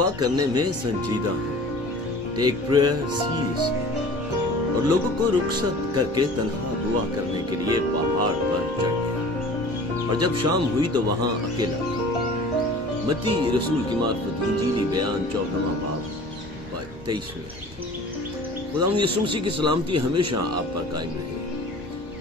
دعا کرنے میں سنجیدہ ہوں، ٹیک پریئر سیریسلی، اور لوگوں کو رخصت کر کے تنہا دعا کرنے کے لیے پہاڑ پر چڑھ گیا، اور جب شام ہوئی تو وہاں اکیلا تھا۔ متی رسول کی معرفت انجیلی بیان 14واں باب 23۔ خداوند یسوع مسیح کی سلامتی ہمیشہ آپ پر قائم رہے۔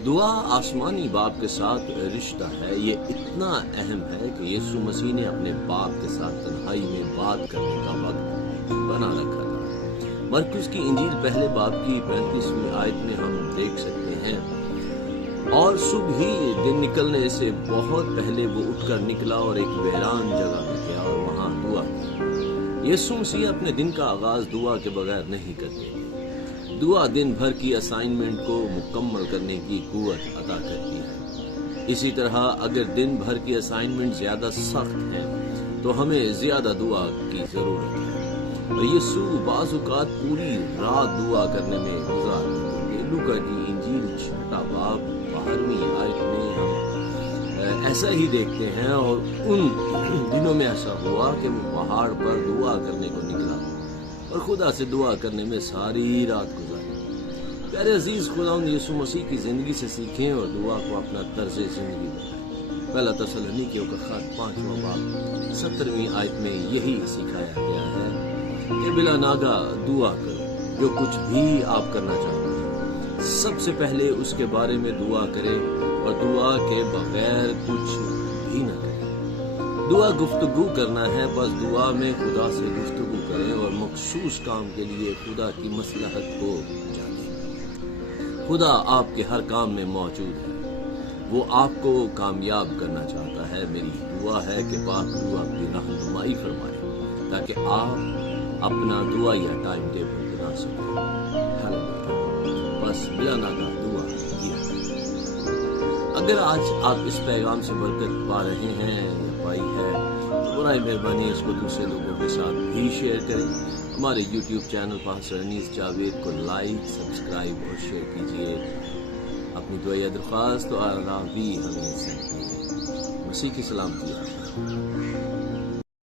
دعا آسمانی باپ کے ساتھ رشتہ ہے، یہ اتنا اہم ہے کہ یسوع مسیح نے اپنے باپ کے ساتھ تنہائی میں بات کرنے کا وقت بنا رکھا تھا۔ مرکز کی انجیل پہلے باب کی 35ویں آیت میں ہم دیکھ سکتے ہیں، اور صبح ہی دن نکلنے سے بہت پہلے وہ اٹھ کر نکلا اور ایک ویران جگہ میں گیا اور وہاں دعا کی۔ یسوع مسیح اپنے دن کا آغاز دعا کے بغیر نہیں کرتے۔ دعا دن بھر کی اسائنمنٹ کو مکمل کرنے کی قوت عطا کرتی ہے۔ اسی طرح اگر دن بھر کی اسائنمنٹ زیادہ سخت ہے تو ہمیں زیادہ دعا کی ضرورت ہے، اور یسوع بعض اوقات پوری رات دعا کرنے میں گزار دیتے ہیں۔ لوکا کی انجیل 6 باب 12ویں آیت میں ہم ایسا ہی دیکھتے ہیں، اور ان دنوں میں ایسا ہوا کہ وہ پہاڑ پر دعا کرنے کو نکلا اور خدا سے دعا کرنے میں ساری رات گزاری۔ پیارے عزیز، خداوند یسوع مسیح کی زندگی سے سیکھیں اور دعا کو اپنا طرز زندگی بنائیں۔ پہلا تسالونیکیوں کا خط 5واں باب 17ویں آیت میں یہی سکھایا گیا ہے کہ بلا ناگا دعا کرو، جو کچھ بھی آپ کرنا چاہتے ہیں سب سے پہلے اس کے بارے میں دعا کریں، اور دعا کے بغیر کچھ بھی نہ کریں۔ دعا گفتگو کرنا ہے، بس دعا میں خدا سے گفتگو کریں اور مخصوص کام کے لیے خدا کی مصلحت کو جانیں۔ خدا آپ کے ہر کام میں موجود ہے، وہ آپ کو کامیاب کرنا چاہتا ہے۔ میری دعا ہے کہ پاک روح آپ کی رہنمائی فرمائے تاکہ آپ اپنا دعائیا ٹائم ٹیبل بنا سکیں۔ ہاللیلویا۔ بس بلا ناگا دعا کیا۔ اگر آج آپ اس پیغام سے برکت پا رہے ہیں یا پائی ہے تو برائے مہربانی اس کو دوسرے لوگوں کے ساتھ بھی شیئر کریں۔ ہمارے یوٹیوب چینل پاسٹر انیس جاوید کو لائک، سبسکرائب اور شیئر کیجیے۔ اپنی دعائیا درخواست اور آراء بھی ہمیں سینڈ کیجیے۔ مسیح کی سلامتی۔